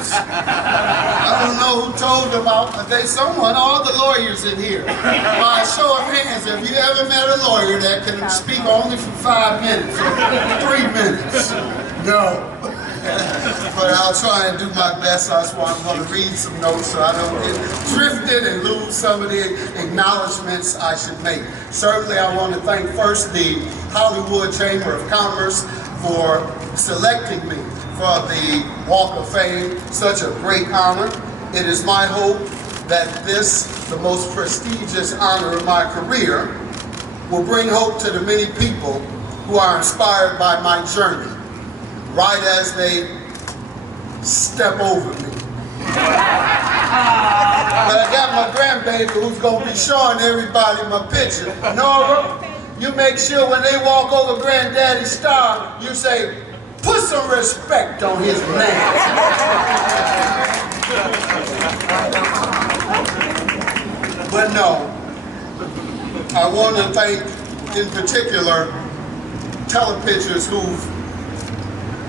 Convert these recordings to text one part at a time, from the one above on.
lawyers. I don't know who told them about, someone, all the lawyers in here. By a show of hands, have you ever met a lawyer that can speak only for 5 minutes or 3 minutes? No. But I'll try and do my best. That's why I'm going to read some notes so I don't get drifted and lose some of the acknowledgments I should make. Certainly I want to thank first the Hollywood Chamber of Commerce for selecting me for the Walk of Fame. Such a great honor. It is my hope that this, the most prestigious honor of my career, will bring hope to the many people who are inspired by my journey, right as they step over me. But I got my grandbaby who's going to be showing everybody my picture. Nora, you make sure when they walk over Granddaddy's star, you say, put some respect on his name. But no, I want to thank in particular telepitchers who've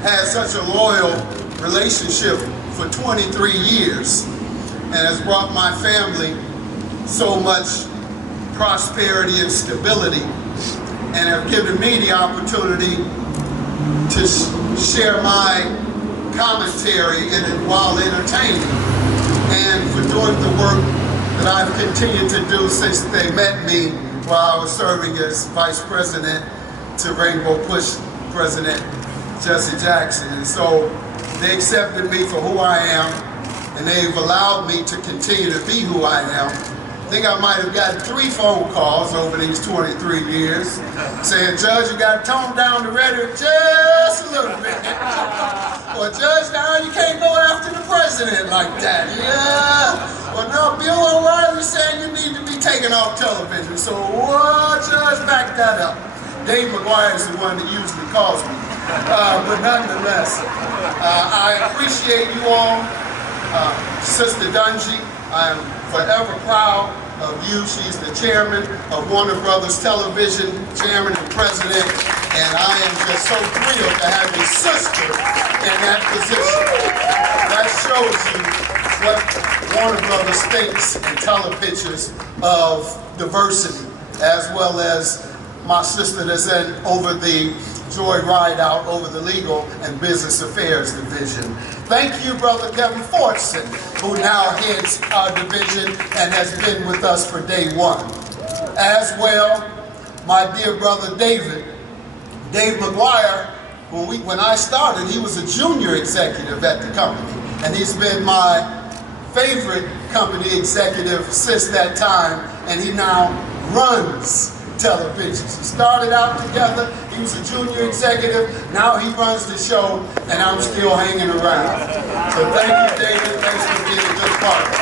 had such a loyal relationship for 23 years and has brought my family so much prosperity and stability, and have given me the opportunity to share my commentary in it while entertaining, and for doing the work that I've continued to do since they met me while I was serving as Vice President to Rainbow Push President Jesse Jackson. And so they accepted me for who I am, and they've allowed me to continue to be who I am. I think I might have gotten 3 phone calls over these 23 years saying, Judge, you got to tone down the rhetoric just a little bit. Or Judge, now you can't go after the president like that. Yeah. Well, no, Bill O'Reilly saying you need to be taken off television. So, Judge, back that up. Dave McGuire is the one that usually calls me. But nonetheless, I appreciate you all. Sister Dungy, I am forever proud of you. She's the chairman of Warner Brothers Television, chairman and president, and I am just so thrilled to have a sister in that position. That shows you what Warner Brothers thinks and telepitches of diversity, as well as my sister that's in over the Joy Ride Out over the Legal and Business Affairs Division. Thank you, Brother Kevin Fortson, who now heads our division and has been with us for day one. As well, my dear brother Dave McGuire, when I started, he was a junior executive at the company, and he's been my favorite company executive since that time, and he now runs televisions. We started out together, he was a junior executive, now he runs the show, and I'm still hanging around. So thank you, David, thanks for being a good partner.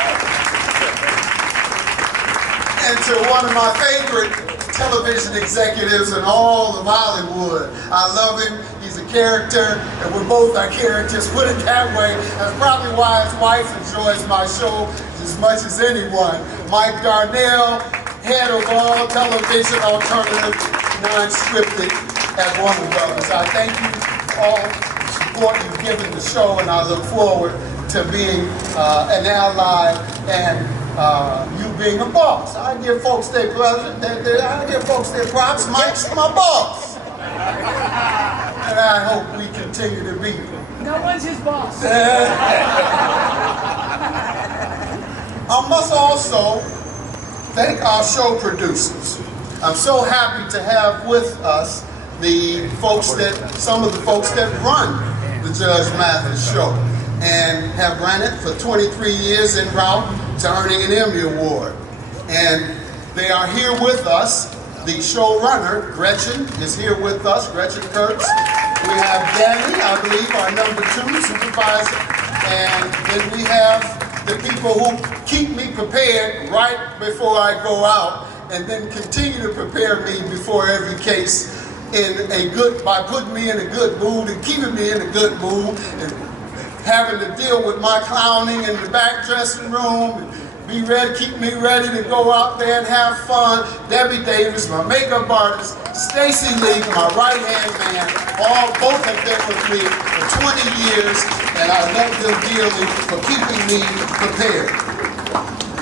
And to one of my favorite television executives in all of Hollywood, I love him, he's a character, and we're both our characters, put it that way. That's probably why his wife enjoys my show as much as anyone. Mike Darnell, head of all television alternative, non-scripted at Warner Brothers. I thank you all for the support you've given the show, and I look forward to being an ally and you being a boss. I give folks their pleasure, I give folks their props. Mike's my boss. And I hope we continue to be. No one's his boss. I must also thank our show producers. I'm so happy to have with us some of the folks that run the Judge Mathis show and have run it for 23 years en route to earning an Emmy Award. And they are here with us. The showrunner, Gretchen, is here with us, Gretchen Kurtz. We have Danny, I believe, our number 2 supervisor. And then we have the people who keep me prepared right before I go out, and then continue to prepare me before every case by putting me in a good mood and keeping me in a good mood, and having to deal with my clowning in the back dressing room, and be ready, keep me ready to go out there and have fun. Debbie Davis, my makeup artist, Stacy Lee, my right-hand man, both have been with me for 20 years, and I love them dearly for keeping me prepared.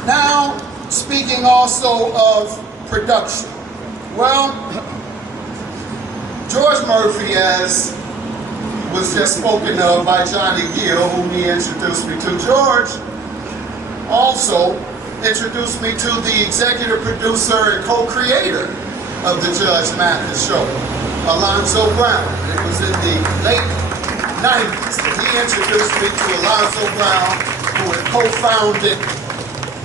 Now, speaking also of production. Well, George Murphy, as was just spoken of by Johnny Gill, whom he introduced me to. George also introduced me to the executive producer and co-creator of the Judge Mathis show, Alonzo Brown. It was in the late 90s that he introduced me to Alonzo Brown, who had co-founded,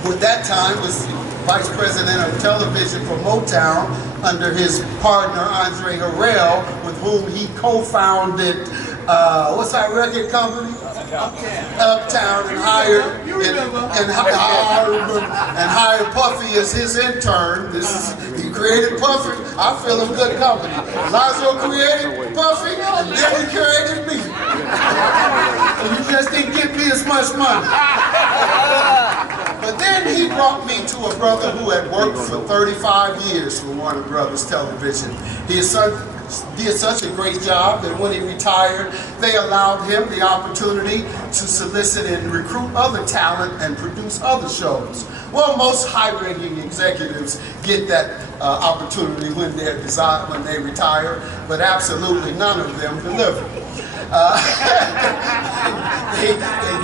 who at that time was the vice president of television for Motown under his partner Andre Harrell, with whom he co-founded what's that record company? Uptown, and hired Puffy as his intern. He created Puffy. I feel in good company. Lazo created Puffy, and then he created me. And you just didn't give me as much money. But then he brought me to a brother who had worked for 35 years for Warner Brothers Television. His son did such a great job that when he retired, they allowed him the opportunity to solicit and recruit other talent and produce other shows. Well, most high-ranking executives get that opportunity when they retire, but absolutely none of them deliver. They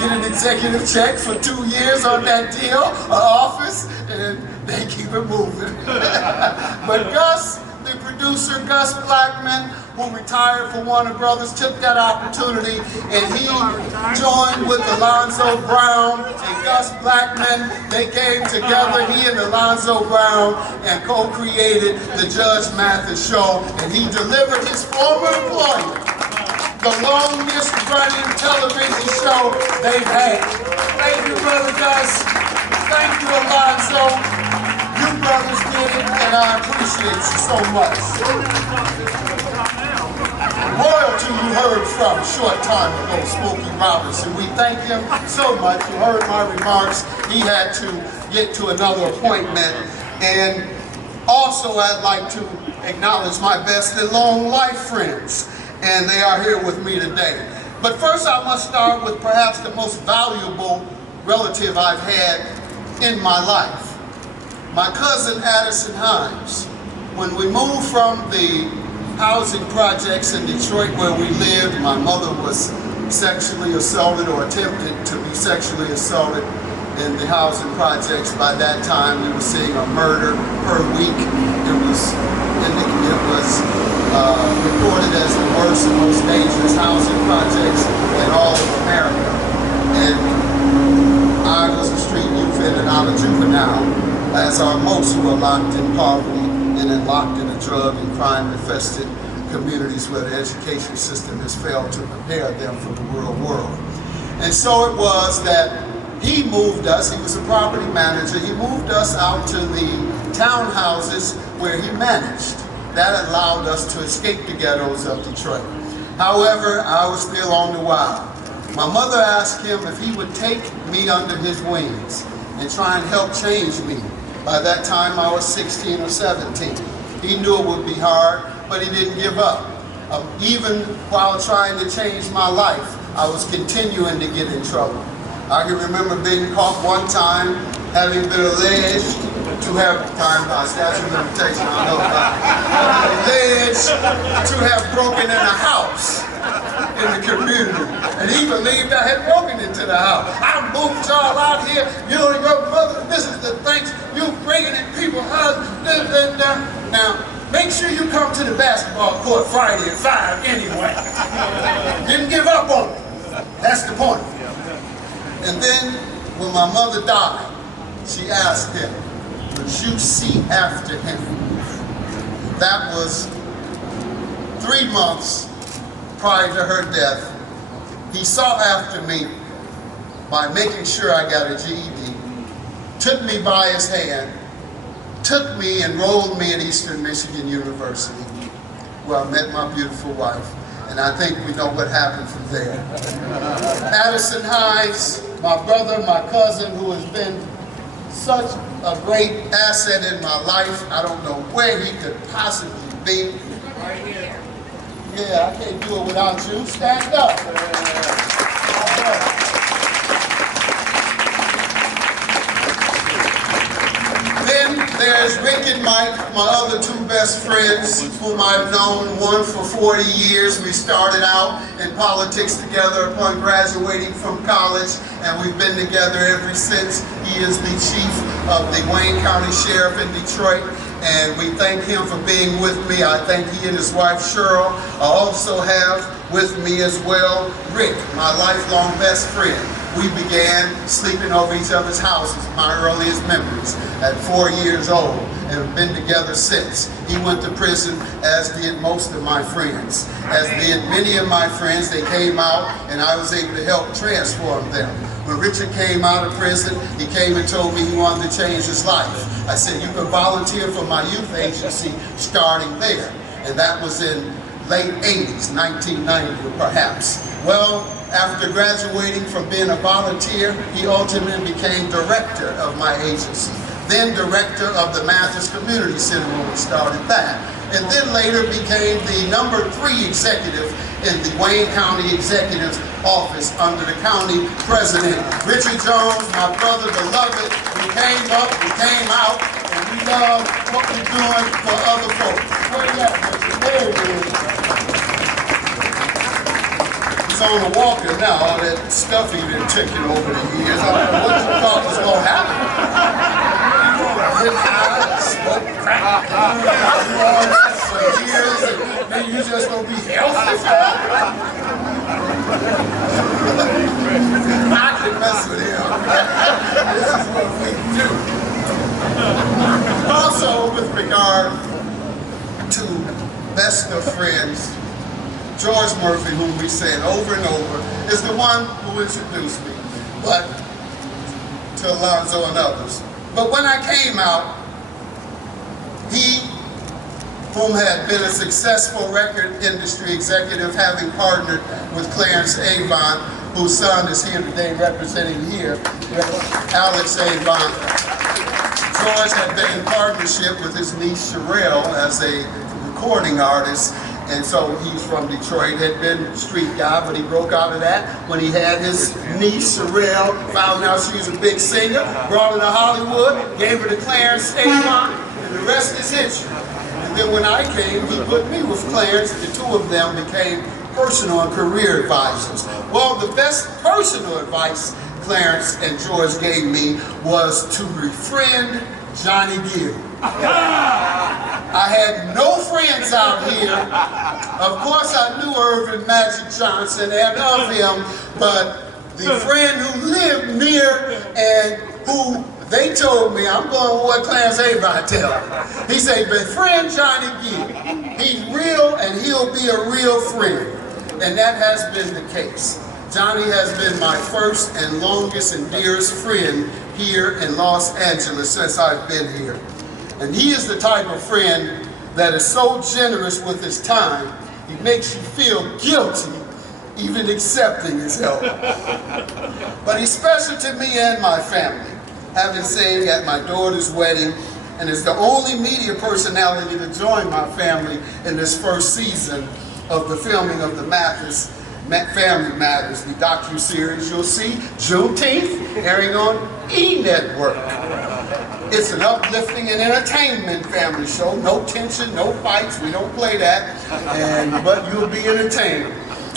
get an executive check for 2 years on that deal, office, and they keep it moving. But the producer, Gus Blackman, who retired from Warner Brothers, took that opportunity, and he joined with Alonzo Brown and Gus Blackman. They came together, he and Alonzo Brown, and co-created the Judge Mathis show, and he delivered his former employer the longest running television show they've had. Thank you, Brother Gus. Thank you, Alonzo. You brothers did it, and I appreciate you so much. Royalty you heard from a short time ago, Smokey Robinson. We thank him so much. You heard my remarks. He had to get to another appointment. And also I'd like to acknowledge my best and long life friends. And they are here with me today. But first I must start with perhaps the most valuable relative I've had in my life. My cousin Addison Himes. When we moved from the housing projects in Detroit where we lived, my mother was sexually assaulted or attempted to be sexually assaulted in the housing projects. By that time we were seeing a murder per week. It was reported as the worst and most dangerous housing projects in all of America. And I was a street youth in and out of juvenile, as are most who are locked in poverty and then locked in the drug and crime-infested communities where the education system has failed to prepare them for the real world. And so it was that he moved us, he was a property manager, he moved us out to the townhouses where he managed. That allowed us to escape the ghettos of Detroit. However, I was still on the wild. My mother asked him if he would take me under his wings and try and help change me. By that time I was 16 or 17. He knew it would be hard, but he didn't give up. Even while trying to change my life, I was continuing to get in trouble. I can remember being caught one time having been alleged to have, time by statute of limitation, I know about it, alleged to have broken in a house in the community. And he believed I had broken into the house. I moved y'all out here, you and your brother, this is the things you bringing in people's houses. Now, make sure you come to the basketball court Friday at 5 anyway. Didn't give up on it. That's the point. And then, when my mother died, she asked him, would you see after him? That was 3 months prior to her death. He saw after me by making sure I got a GED, took me by his hand, took me, enrolled me at Eastern Michigan University, where I met my beautiful wife. And I think we know what happened from there. Addison Himes, my brother, my cousin, who has been such a great asset in my life. I don't know where he could possibly be. Right here. Yeah, I can't do it without you. Stand up. Then there's Rick and Mike, my other two best friends, whom I've known, one for 40 years. We started out in politics together upon graduating from college, and we've been together ever since. He is the chief of the Wayne County Sheriff in Detroit, and we thank him for being with me. I thank he and his wife Cheryl. I also have with me as well Rick, my lifelong best friend. We began sleeping over each other's houses, my earliest memories, at 4 years old, and have been together since. He went to prison, as did most of my friends. As did many of my friends. They came out, and I was able to help transform them. When Richard came out of prison, he came and told me he wanted to change his life. I said, you can volunteer for my youth agency starting there. And that was in late 80s, 1990 perhaps. Well, after graduating from being a volunteer, he ultimately became director of my agency, then director of the Mathis Community Center when we started that, and then later became the #3 executive in the Wayne County Executive's office under the county president. Richard Jones, my brother, beloved, we came up, we came out, and we love what we're doing for other folks. Where you at, Richard? There it is. On the walker now, all that stuff he been taking over the years. I don't know what you thought was going to happen. Hit high, smoke crack, do all that for years, and then you just going to be healthy forever. I can mess with him. This is what we do. Also, with regard to best of friends, George Murphy, whom we said over and over, is the one who introduced me, but to Alonzo and others. But when I came out, he, whom had been a successful record industry executive, having partnered with Clarence Avon, whose son is here today representing here, Alex Avon. George had been in partnership with his niece Sherelle as a recording artist. And so he's from Detroit, had been a street guy, but he broke out of that when he had his niece, Sherelle, found out she was a big singer, brought her to Hollywood, gave her to Clarence Avon, and the rest is history. And then when I came, he put me with Clarence, and the two of them became personal and career advisors. Well, the best personal advice Clarence and George gave me was to befriend Johnny Gill. I had no friends out here. Of course I knew Irvin Magic Johnson and of him, but the friend who lived near and who they told me, I'm going with what Clarence Avon tell him. He said, befriend Johnny Gill. He's real and he'll be a real friend. And that has been the case. Johnny has been my first and longest and dearest friend here in Los Angeles since I've been here. And he is the type of friend that is so generous with his time, he makes you feel guilty even accepting his help. But he's special to me and my family, having sang at my daughter's wedding, and is the only media personality to join my family in this first season of the filming of the Mathis Family Matters, the docu-series you'll see Juneteenth, airing on E-Network. It's an uplifting and entertainment family show. No tension, no fights. We don't play that. But you'll be entertained.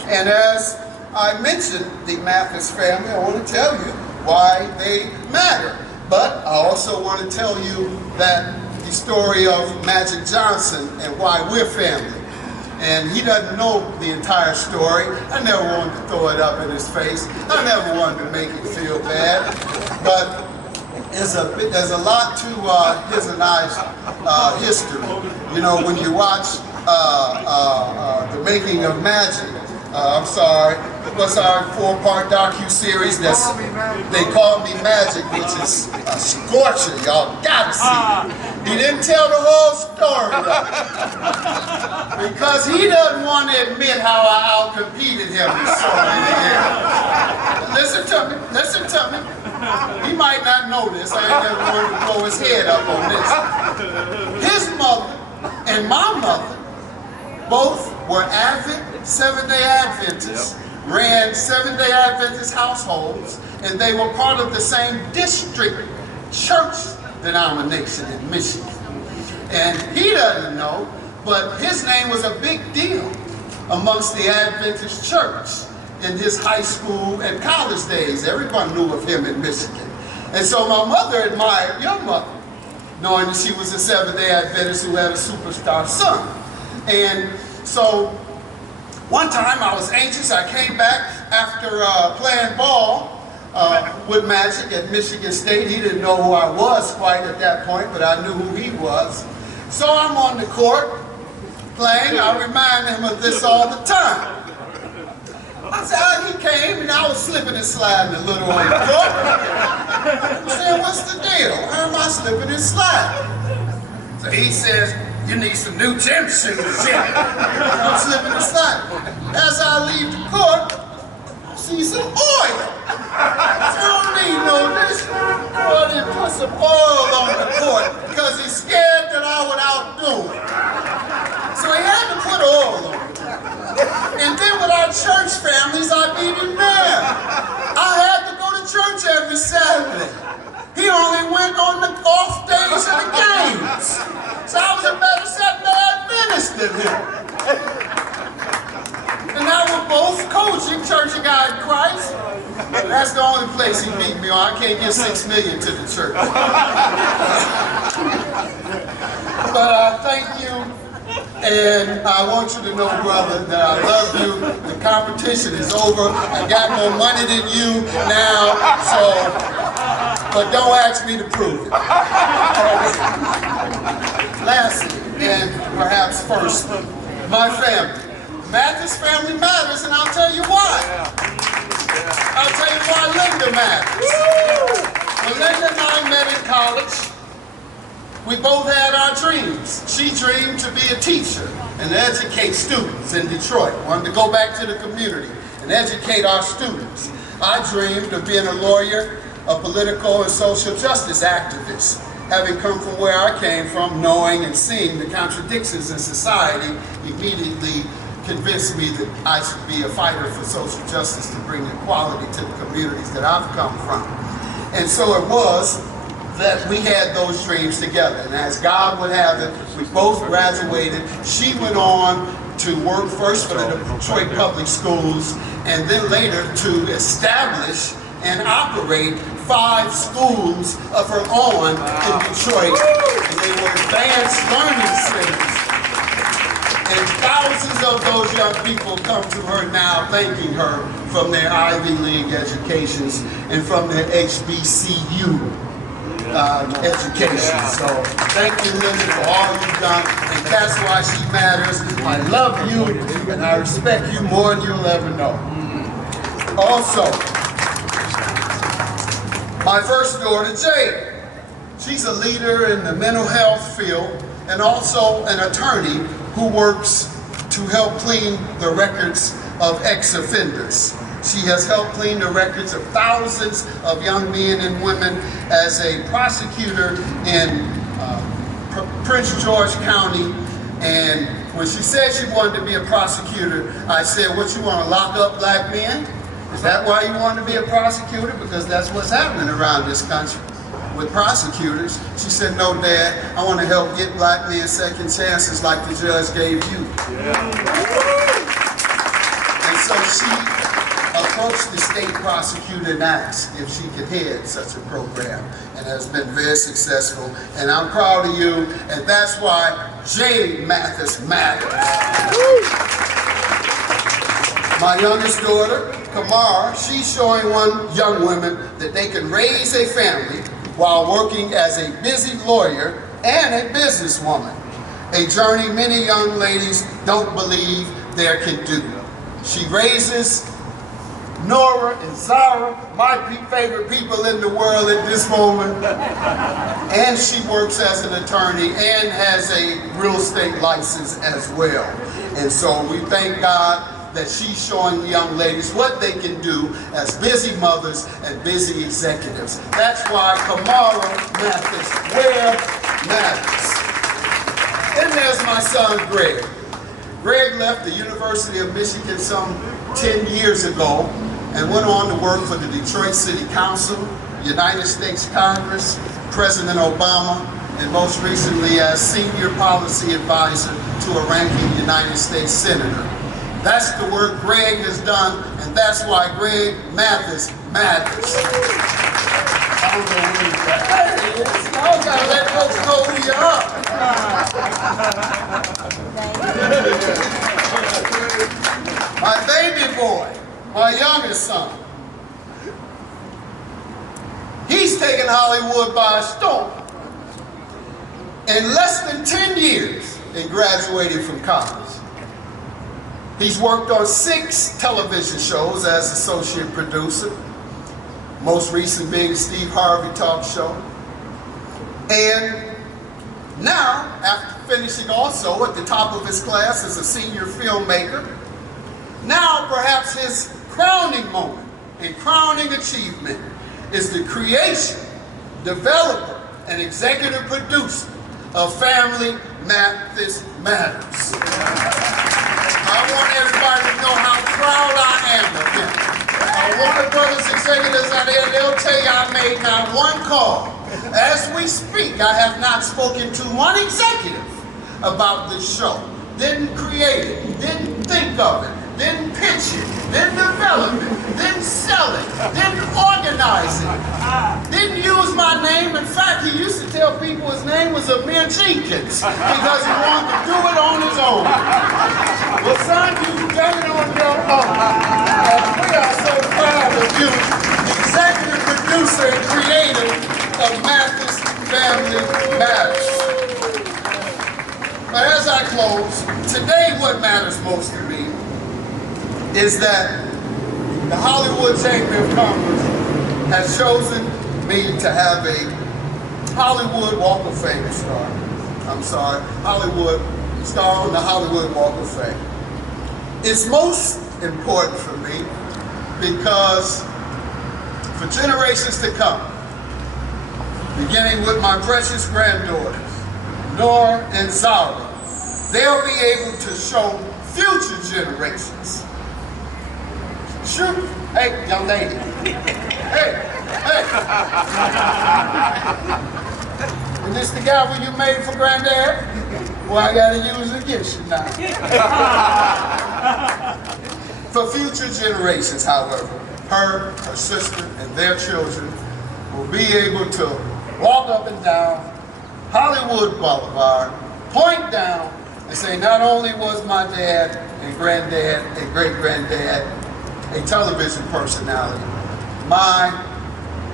And as I mentioned the Mathis family, I want to tell you why they matter. But I also want to tell you that the story of Magic Johnson and why we're family. And he doesn't know the entire story. I never wanted to throw it up in his face. I never wanted to make him feel bad. But there's a lot to his and I's history. You know, when you watch the making of Magic, what's our 4-part docu-series that's They Call Me Magic, which is a scorcher, y'all gotta see it. He didn't tell the whole story though, because he doesn't want to admit how I outcompeted him in so many years. Listen to me, He might not know this. I ain't never wanted to blow his head up on this. His mother and my mother both were avid Seventh-day Adventists, ran Seventh-day Adventist households, and they were part of the same district church denomination in Michigan. And he doesn't know, but his name was a big deal amongst the Adventist church in his high school and college days. Everyone knew of him in Michigan. And so my mother admired your mother, knowing that she was a Seventh-day Adventist who had a superstar son. And so one time I was anxious. I came back after playing ball with Magic at Michigan State. He didn't know who I was quite at that point, but I knew who he was. So I'm on the court playing. I remind him of this all the time. I said, he came and I was slipping and sliding a little on the court. I said, what's the deal? Why am I slipping and sliding? So he says, you need some new gym shoes, Jim. I'm slipping and sliding. As I leave the court, I see some oil. I don't need no this. Well, then put some oil on the court because he's scared that I would outdo him. So he had to put oil on it. And then with our church families, I beat him there. I had to go to church every Saturday. He only went on the off days of the games. So I was a better Seventh-day Adventist than him. And now we're both coaching Church of God in Christ. That's the only place he beat me on. I can't give $6 million to the church. But thank you. And I want you to know, brother, that I love you. The competition is over. I got more money than you now, but don't ask me to prove it. Lastly, and perhaps first, my family. Mathis family matters, and I'll tell you why. I'll tell you why Linda matters. When Linda and I met in college, we both had our dreams. She dreamed to be a teacher and educate students in Detroit. Wanted to go back to the community and educate our students. I dreamed of being a lawyer, a political and social justice activist. Having come from where I came from, knowing and seeing the contradictions in society, immediately convinced me that I should be a fighter for social justice to bring equality to the communities that I've come from. And so it was that we had those dreams together. And as God would have it, we both graduated. She went on to work first for the Detroit Public Schools and then later to establish and operate 5 schools of her own in Detroit. And they were advanced learning centers. And thousands of those young people come to her now thanking her from their Ivy League educations and from their HBCU education. So thank you, Linda, for all you've done, and that's why she matters. I love you, and I respect you more than you'll ever know. Also, my first daughter, Jade. She's a leader in the mental health field and also an attorney who works to help clean the records of ex-offenders. She has helped clean the records of thousands of young men and women as a prosecutor in Prince George County. And when she said she wanted to be a prosecutor, I said, what, you want to lock up black men? Is that why you want to be a prosecutor? Because that's what's happening around this country with prosecutors. She said, no, Dad, I want to help get black men second chances like the judge gave you. And so she approached the state prosecutor and asked if she could head such a program, and has been very successful. And I'm proud of you, and that's why Jade Mathis matters. My youngest daughter, Kamar, she's showing young women that they can raise a family while working as a busy lawyer and a businesswoman, a journey many young ladies don't believe they can do. She raises Nora and Zara, my favorite people in the world at this moment, and she works as an attorney and has a real estate license as well. And so we thank God that she's showing the young ladies what they can do as busy mothers and busy executives. That's why Kamara Mathis, where Mathis. Then there's my son, Greg. Greg left the University of Michigan some 10 years ago and went on to work for the Detroit City Council, United States Congress, President Obama, and most recently as Senior Policy Advisor to a ranking United States Senator. That's the work Greg has done, and that's why Greg Mathis matters. I don't know who he's at. There he is. Y'all gotta let folks know who you are. My baby boy, my youngest son, he's taken Hollywood by a storm. In less than 10 years, he graduated from college. He's worked on 6 television shows as associate producer, most recent being the Steve Harvey Talk Show. And now, after finishing also at the top of his class as a senior filmmaker, now perhaps his crowning moment and crowning achievement is the creation, developer, and executive producer of Family Mathis Matters. I want everybody to know how proud I am of him. Warner Brothers executives out there, they'll tell you I made not one call. As we speak, I have not spoken to one executive about this show. Didn't create it, didn't think of it, didn't pitch it, didn't develop it, didn't sell it, didn't organize it, didn't use my name. In fact, he used to tell people his name was Amir Jenkins because he wanted to do it on his own. Well, son, you've done it on your own. And we are so proud of you, executive producer and creator of Mathis Family Matters. But as I close, today what matters most to me is that the Hollywood Chamber of Commerce has chosen me to have a Hollywood Walk of Fame star. Hollywood star on the Hollywood Walk of Fame. It's most important for me because for generations to come, beginning with my precious granddaughters, Nora and Zara, they'll be able to show future generations. Shoot, hey, young lady. Hey. Is this the gavel you made for Granddad? Well, I gotta use it against you now. For future generations, however, her sister, and their children will be able to walk up and down Hollywood Boulevard, point down, and say, not only was my dad and granddad and great-granddad a television personality, my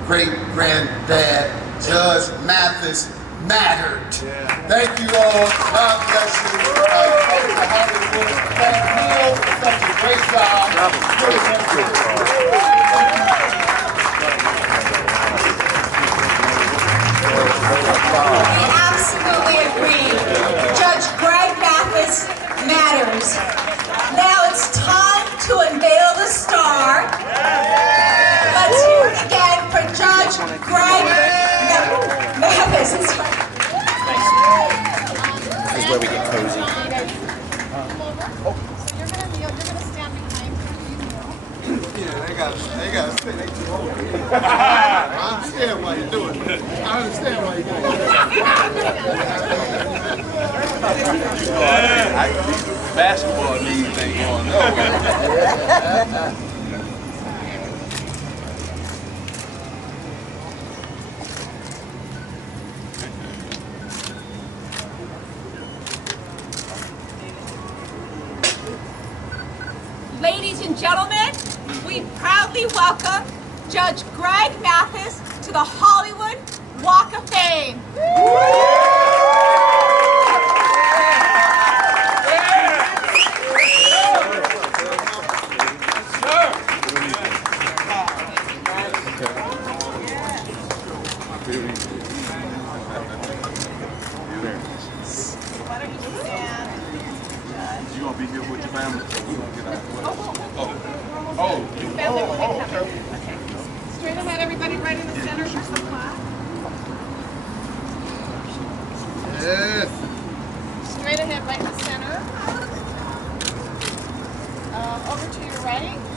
great-granddad, Judge Mathis, mattered. Yeah. Thank you all. God bless you. Thank you, Hollywood. Thank Neil for such a great job. I absolutely agree. Judge Greg Mathis matters. Now it's time to unveil the star. Let's hear it again for Judge Greg Mathis. This is where we get cozy. So you're gonna stand behind her. Yeah, they got to stay. They too old. I understand why you're doing it. I understand why you're doing These basketball knees ain't going nowhere. Ladies and gentlemen, we proudly welcome Judge Greg Mathis to the Hollywood Walk of Fame. You gonna be here with your family? ahead, right in the center. Over to your right.